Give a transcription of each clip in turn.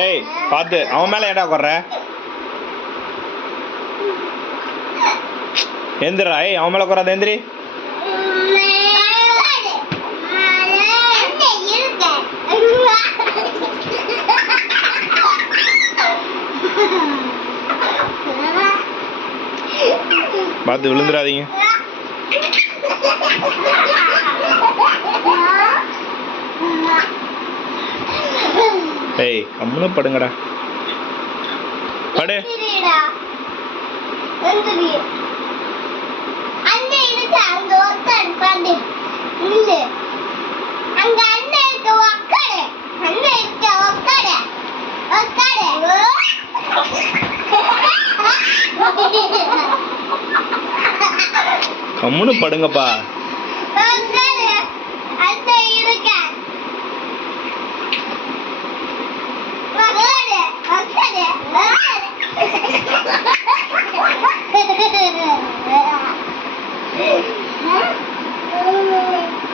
ஏய் பாத்து அவன் மேல ஏடா உட்கார்ற? எந்திரா. ஏய் அவன் மேல உட்காராத, எந்திரி. பார்த்து விழுந்துடாதீங்க. ஏய் கம்முனு படுங்கடா. படு. கம்முனு படுங்கப்பா.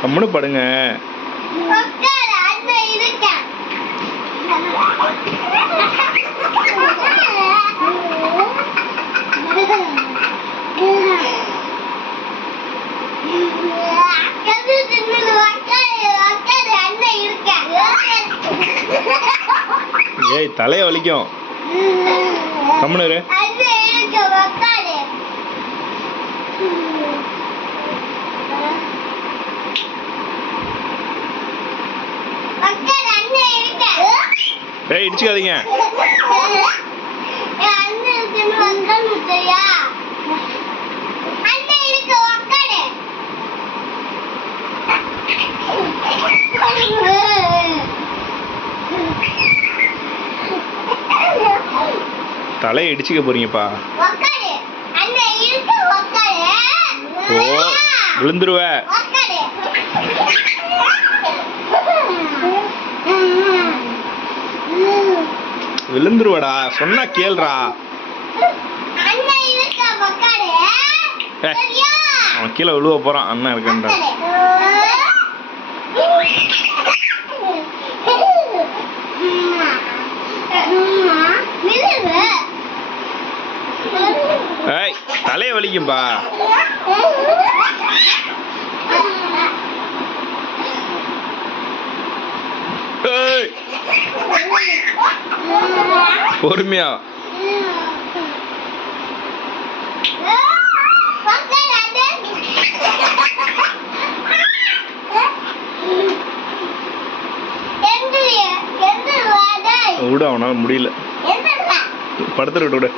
கம்முனு படுங்க. ஏய் தலைய வலிக்கும். கம்முனு இரு. ஏய் இடிச்சுக்காதீங்க. தலையை இடிச்சுக்க போறீங்கப்பா. ஓ விழுந்துருவ. விழுந்துருவடா, சொன்னா கேள்றா. அவன் கீழே விழுவ போறான். அண்ணன் இருக்கா? ஏய் தலைய வலிக்கும்பா. பொறுமையா. விட அவனால முடியல. படுத்துட்டு விட.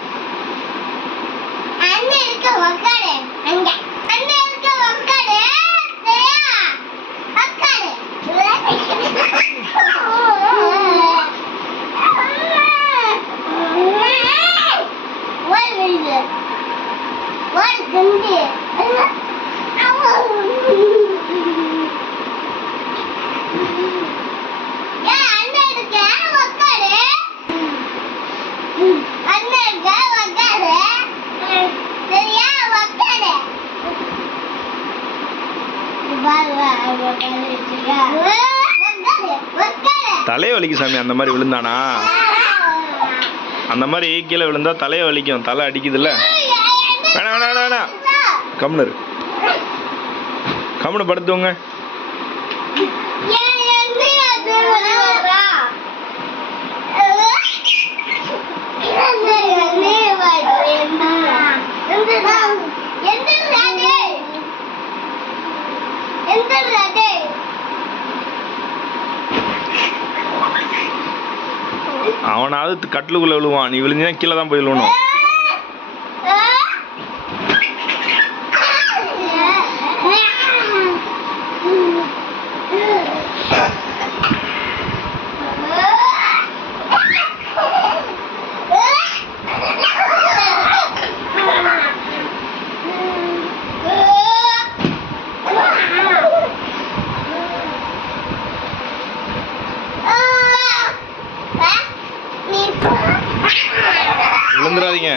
தலைய வலிக்கும் சாமி. அந்த மாதிரி விழுந்தானா? அந்த மாதிரி கீழே விழுந்தா தலைய வலிக்கும். தலை அடிக்குதுல்ல. வேணா வேணா வேணா. கம்முனு கம்முனு படுத்துவங்க. அவனாவது கட்டிலுக்குள்ள விழுவான். நீ விழுந்தா கீழே தான் போய் விழுவணும். விழுந்துடாதீங்க.